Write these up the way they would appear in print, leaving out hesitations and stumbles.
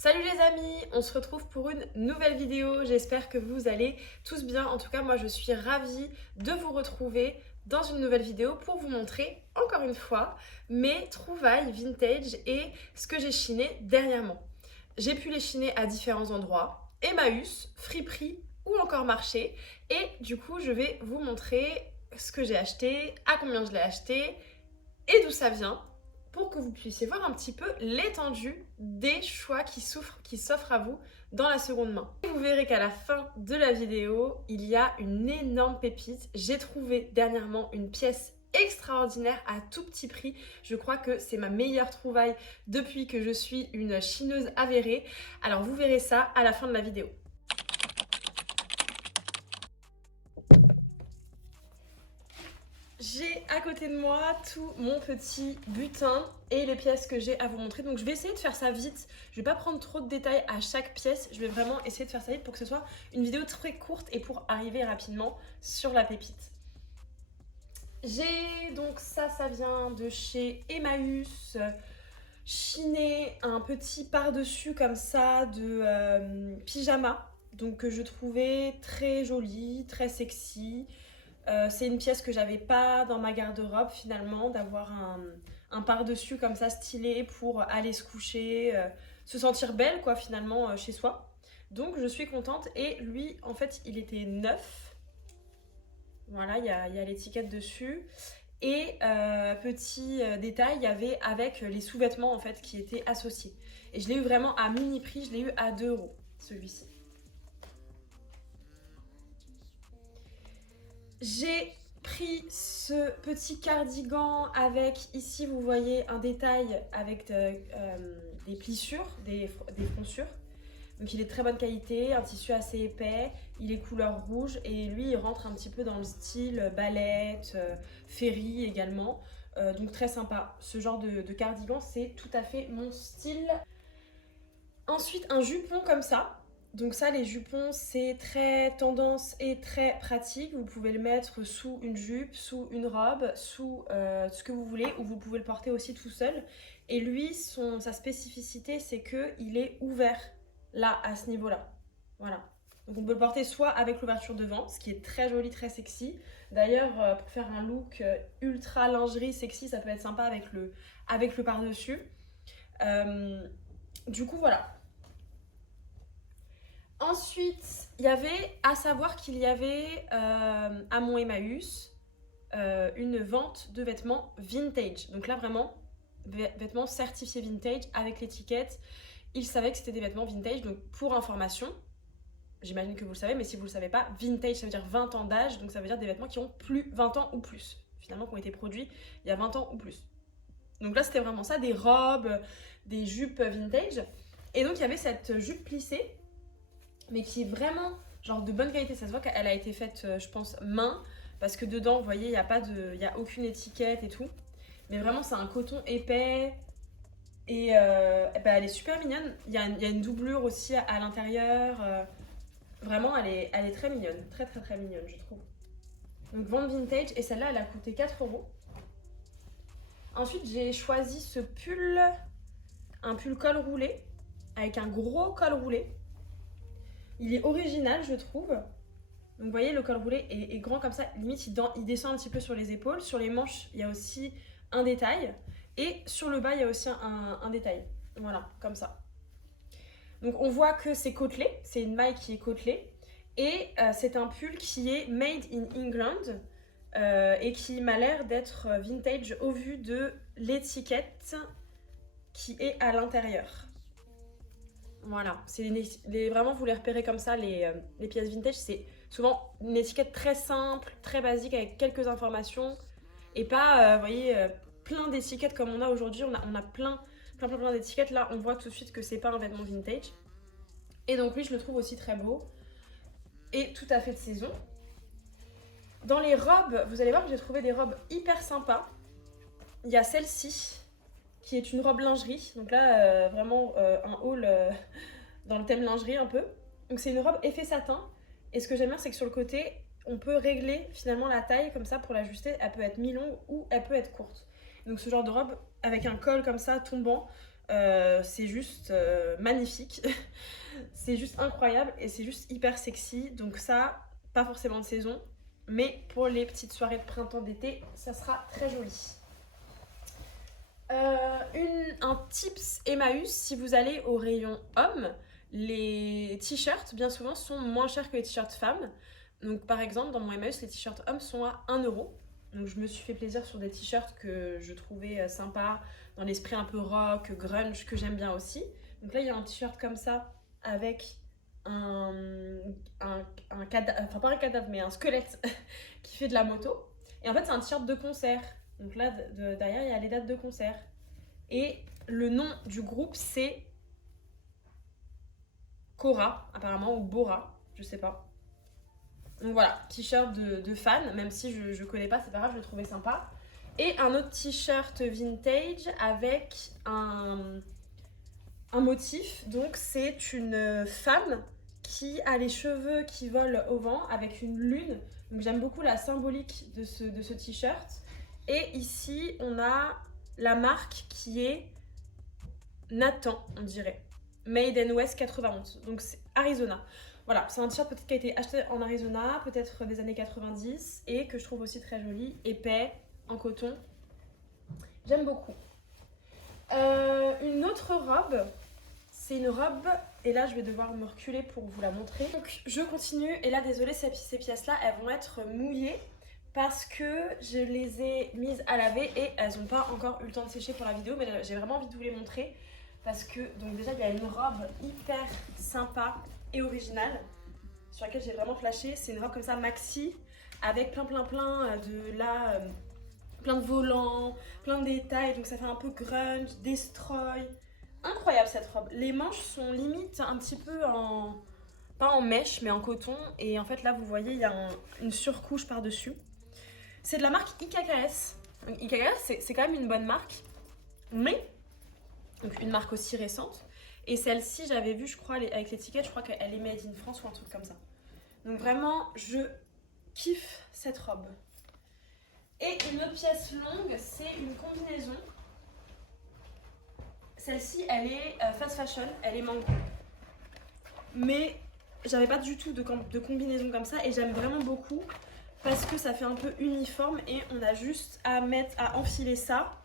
Salut les amis, on se retrouve pour une nouvelle vidéo, j'espère que vous allez tous bien. En tout cas, moi je suis ravie de vous retrouver dans une nouvelle vidéo pour vous montrer encore une fois mes trouvailles vintage et ce que j'ai chiné dernièrement. J'ai pu les chiner à différents endroits, Emmaüs, Friperie ou encore marché, et du coup je vais vous montrer ce que j'ai acheté, à combien je l'ai acheté et d'où ça vient, pour que vous puissiez voir un petit peu l'étendue des choix qui s'offrent à vous dans la seconde main. Et vous verrez qu'à la fin de la vidéo, il y a une énorme pépite. J'ai trouvé dernièrement une pièce extraordinaire à tout petit prix. Je crois que c'est ma meilleure trouvaille depuis que je suis une chineuse avérée. Alors vous verrez ça à la fin de la vidéo. J'ai à côté de moi tout mon petit butin et les pièces que j'ai à vous montrer. Donc je vais essayer de faire ça vite. Je vais pas prendre trop de détails à chaque pièce. Je vais vraiment essayer de faire ça vite pour que ce soit une vidéo très courte et pour arriver rapidement sur la pépite. J'ai donc ça vient de chez Emmaüs. Chiné un petit par-dessus comme ça de pyjama. Donc que je trouvais très joli, très sexy. C'est une pièce que j'avais pas dans ma garde-robe finalement, d'avoir un par-dessus comme ça stylé pour aller se coucher, se sentir belle quoi finalement chez soi. Donc je suis contente et lui en fait il était neuf. Voilà, il y a l'étiquette dessus. Et petit détail, il y avait avec les sous-vêtements en fait qui étaient associés. Et je l'ai eu vraiment à mini prix, je l'ai eu à 2 € celui-ci. J'ai pris ce petit cardigan avec, ici vous voyez un détail avec des plissures, des froncures. Donc il est de très bonne qualité, un tissu assez épais, il est couleur rouge et lui il rentre un petit peu dans le style balette, ferry également. Donc très sympa, ce genre de cardigan c'est tout à fait mon style. Ensuite un jupon comme ça. Donc ça, les jupons, c'est très tendance et très pratique. Vous pouvez le mettre sous une jupe, sous une robe, sous ce que vous voulez, ou vous pouvez le porter aussi tout seul. Et lui, sa spécificité, c'est qu'il est ouvert, là, à ce niveau-là. Voilà. Donc on peut le porter soit avec l'ouverture devant, ce qui est très joli, très sexy. D'ailleurs, pour faire un look ultra lingerie sexy, ça peut être sympa avec le par-dessus. Du coup, voilà. Ensuite, il y avait à savoir qu'il y avait à mon Emmaüs une vente de vêtements vintage. Donc là, vraiment, vêtements certifiés vintage avec l'étiquette. Ils savaient que c'était des vêtements vintage. Donc pour information, j'imagine que vous le savez, mais si vous ne le savez pas, vintage, ça veut dire 20 ans d'âge. Donc ça veut dire des vêtements qui ont plus 20 ans ou plus. Finalement, qui ont été produits il y a 20 ans ou plus. Donc là, c'était vraiment ça, des robes, des jupes vintage. Et donc, il y avait cette jupe plissée mais qui est vraiment genre de bonne qualité. Ça se voit qu'elle a été faite, je pense, main, parce que dedans, vous voyez, il y a aucune étiquette et tout. Mais vraiment, c'est un coton épais et elle est super mignonne. Il y a une doublure aussi à l'intérieur. Vraiment, elle est très mignonne, très très très mignonne, je trouve. Donc, vente vintage, et celle-là, elle a coûté 4 €. Ensuite, j'ai choisi ce pull, un pull col roulé, avec un gros col roulé. Il est original, je trouve. Donc, vous voyez, le col roulé est grand comme ça. Limite, il descend un petit peu sur les épaules. Sur les manches, il y a aussi un détail. Et sur le bas, il y a aussi un détail. Voilà, comme ça. Donc, on voit que c'est côtelé. C'est une maille qui est côtelée. Et c'est un pull qui est made in England. Et qui m'a l'air d'être vintage au vu de l'étiquette qui est à l'intérieur. Voilà, vraiment vous les repérez comme ça, les pièces vintage, c'est souvent une étiquette très simple, très basique avec quelques informations et pas, vous voyez, plein d'étiquettes comme on a aujourd'hui, on a plein d'étiquettes, là on voit tout de suite que c'est pas un vêtement vintage. Et donc lui je le trouve aussi très beau et tout à fait de saison. Dans les robes, vous allez voir que j'ai trouvé des robes hyper sympas. Il y a celle-ci qui est une robe lingerie. Donc là, vraiment un haul dans le thème lingerie un peu. Donc c'est une robe effet satin. Et ce que j'aime bien, c'est que sur le côté, on peut régler finalement la taille comme ça pour l'ajuster. Elle peut être mi-longue ou elle peut être courte. Donc ce genre de robe avec un col comme ça tombant, C'est juste magnifique. C'est juste incroyable et c'est juste hyper sexy. Donc ça, pas forcément de saison, mais pour les petites soirées de printemps d'été, ça sera très joli. Un tips Emmaüs, si vous allez au rayon hommes, les t-shirts bien souvent sont moins chers que les t-shirts femmes. Donc par exemple dans mon Emmaüs, les t-shirts hommes sont à 1 €. Donc je me suis fait plaisir sur des t-shirts que je trouvais sympas, dans l'esprit un peu rock, grunge, que j'aime bien aussi. Donc là il y a un t-shirt comme ça avec un cadavre, enfin pas un cadavre mais un squelette qui fait de la moto. Et en fait c'est un t-shirt de concert. Donc là derrière il y a les dates de concert. Et le nom du groupe c'est Cora apparemment ou Bora, je sais pas. Donc voilà, t-shirt de fan, même si je connais pas, c'est pas grave, je le trouvais sympa. Et un autre t-shirt vintage avec un motif. Donc c'est une femme qui a les cheveux qui volent au vent avec une lune. Donc j'aime beaucoup la symbolique de ce t-shirt. Et ici on a la marque qui est Nathan, on dirait. Made in West 91. Donc c'est Arizona. Voilà, c'est un t-shirt peut-être qui a été acheté en Arizona, peut-être des années 90, et que je trouve aussi très joli, épais, en coton. J'aime beaucoup. Une autre robe, c'est une robe, et là je vais devoir me reculer pour vous la montrer. Donc je continue, et là désolée, ces pièces-là, elles vont être mouillées, parce que je les ai mises à laver, et elles n'ont pas encore eu le temps de sécher pour la vidéo, mais j'ai vraiment envie de vous les montrer. Parce que, donc déjà, il y a une robe hyper sympa et originale sur laquelle j'ai vraiment flashé. C'est une robe comme ça maxi avec plein de volants, plein de détails. Donc ça fait un peu grunge, destroy. Incroyable cette robe. Les manches sont limite un petit peu pas en mèche mais en coton. Et en fait là vous voyez il y a une surcouche par dessus. C'est de la marque IKKS. Donc, IKKS c'est quand même une bonne marque. Mais donc une marque aussi récente. Et celle-ci, j'avais vu, je crois, avec l'étiquette, je crois qu'elle est made in France ou un truc comme ça. Donc vraiment, je kiffe cette robe. Et une autre pièce longue, c'est une combinaison. Celle-ci, elle est fast fashion, elle est mango. Mais j'avais pas du tout de combinaison comme ça et j'aime vraiment beaucoup parce que ça fait un peu uniforme et on a juste à enfiler ça.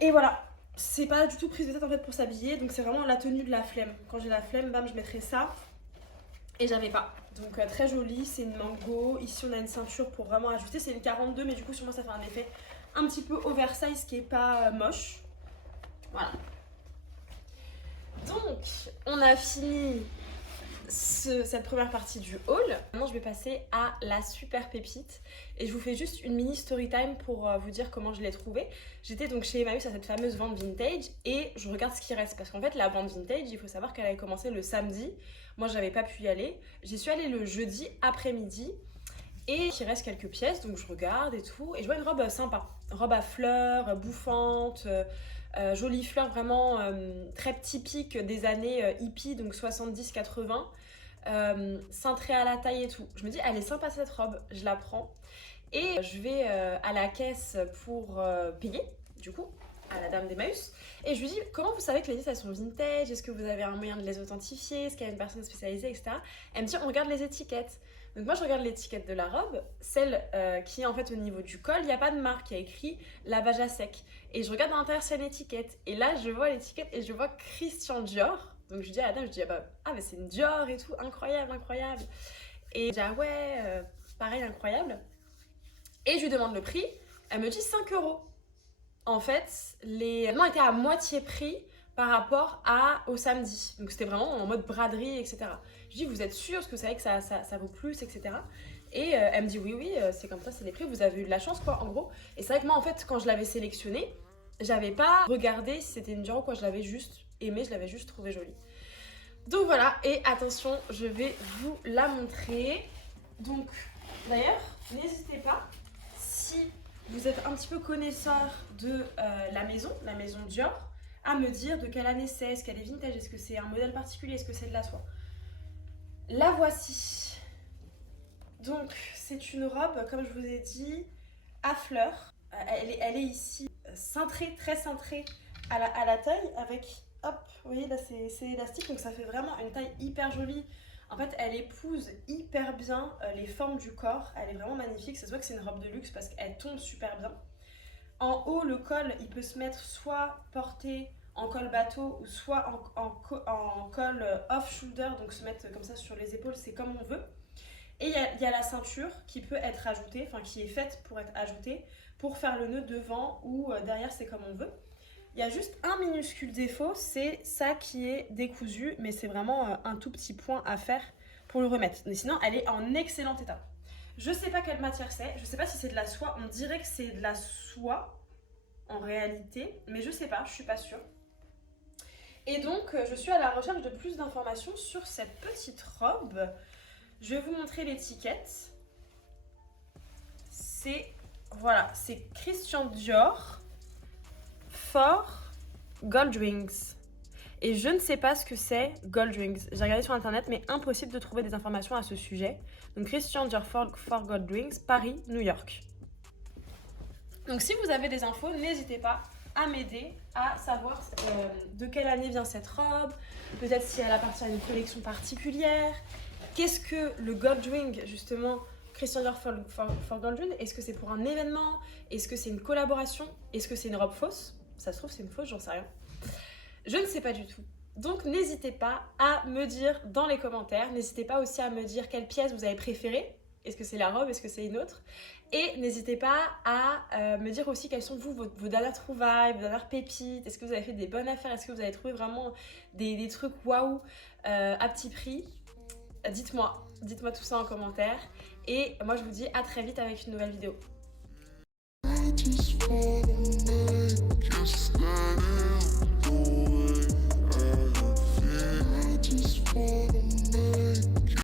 Et voilà. C'est pas du tout prise de tête en fait pour s'habiller, donc c'est vraiment la tenue de la flemme. Quand j'ai la flemme, bam, je mettrai ça. Et j'avais pas. Donc très jolie, c'est une mango. Ici on a une ceinture pour vraiment ajuster. C'est une 42, mais du coup sur moi ça fait un effet un petit peu oversize qui est pas moche. Voilà. Donc on a fini cette première partie du haul. Maintenant je vais passer à la super pépite et je vous fais juste une mini story time pour vous dire comment je l'ai trouvée. J'étais donc chez Emmaüs à cette fameuse vente vintage et je regarde ce qui reste parce qu'en fait la vente vintage, il faut savoir qu'elle avait commencé le samedi. Moi j'avais pas pu y aller. J'y suis allée le jeudi après-midi et il reste quelques pièces donc je regarde et tout et je vois une robe sympa. Robe à fleurs, bouffante, jolie fleur vraiment très typique des années hippie donc 70-80. Cintrée à la taille et tout. Je me dis, elle est sympa cette robe, je la prends. Et je vais à la caisse pour payer, du coup, à la dame d'Emmaüs. Et je lui dis, comment vous savez que les pièces elles sont vintage? Est-ce que vous avez un moyen de les authentifier? Est-ce qu'il y a une personne spécialisée, etc. Elle me dit, on regarde les étiquettes. Donc moi je regarde l'étiquette de la robe, celle qui est en fait au niveau du col, il n'y a pas de marque, il y a écrit lavage à sec. Et je regarde à l'intérieur s'il y a une étiquette. Et là je vois l'étiquette et je vois Christian Dior. Donc je dis à la dame, je dis ah mais c'est une Dior et tout, incroyable, incroyable. Et je dis ah ouais, pareil, incroyable. Et je lui demande le prix, elle me dit 5 €. En fait, les vêtements étaient à moitié prix par rapport au samedi. Donc c'était vraiment en mode braderie, etc. Je dis, vous êtes sûr? Parce que vous savez que ça vaut plus, etc. Et elle me dit, oui, c'est comme ça, c'est les prix, vous avez eu de la chance, quoi, en gros. Et c'est vrai que moi, en fait, quand je l'avais sélectionnée, j'avais pas regardé si c'était une Dior ou quoi, je l'avais juste aimée, je l'avais juste trouvée jolie. Donc voilà, et attention, je vais vous la montrer. Donc, d'ailleurs, n'hésitez pas, si vous êtes un petit peu connaisseur de la maison Dior, à me dire de quelle année c'est, est-ce qu'elle est vintage, est-ce que c'est un modèle particulier, est-ce que c'est de la soie. La voici. Donc c'est une robe, comme je vous ai dit, à fleurs. Elle est ici cintrée, très cintrée à la taille avec, hop, vous voyez là c'est élastique, donc ça fait vraiment une taille hyper jolie. En fait, elle épouse hyper bien les formes du corps, elle est vraiment magnifique, ça se voit que c'est une robe de luxe parce qu'elle tombe super bien. En haut, le col, il peut se mettre soit porté en col bateau ou soit en col off-shoulder, donc se mettre comme ça sur les épaules, c'est comme on veut. Et il y a la ceinture qui peut être ajoutée, enfin qui est faite pour être ajoutée, pour faire le nœud devant ou derrière, c'est comme on veut. Il y a juste un minuscule défaut, c'est ça qui est décousu, mais c'est vraiment un tout petit point à faire pour le remettre. Mais sinon, elle est en excellent état. Je sais pas quelle matière c'est, je sais pas si c'est de la soie, on dirait que c'est de la soie en réalité, mais je sais pas, je suis pas sûre. Et donc, je suis à la recherche de plus d'informations sur cette petite robe. Je vais vous montrer l'étiquette. C'est, voilà, c'est Christian Dior for Gold Rings. Et je ne sais pas ce que c'est Gold Rings. J'ai regardé sur internet, mais impossible de trouver des informations à ce sujet. Donc Christian Dior for Gold Rings, Paris, New York. Donc si vous avez des infos, n'hésitez pas à m'aider à savoir de quelle année vient cette robe, peut-être si elle appartient à une collection particulière. Qu'est-ce que le Gold Ring, justement, Christian Dior for Gold Ring? Est-ce que c'est pour un événement? Est-ce que c'est une collaboration? Est-ce que c'est une robe fausse? Ça se trouve, c'est une fausse, j'en sais rien. Je ne sais pas du tout. Donc n'hésitez pas à me dire dans les commentaires. N'hésitez pas aussi à me dire quelle pièce vous avez préférée. Est-ce que c'est la robe? Est-ce que c'est une autre? Et n'hésitez pas à me dire aussi quelles sont vos dernières trouvailles, vos dernières pépites. Est-ce que vous avez fait des bonnes affaires? Est-ce que vous avez trouvé vraiment des trucs waouh à petit prix? Dites-moi tout ça en commentaire. Et moi je vous dis à très vite avec une nouvelle vidéo. Just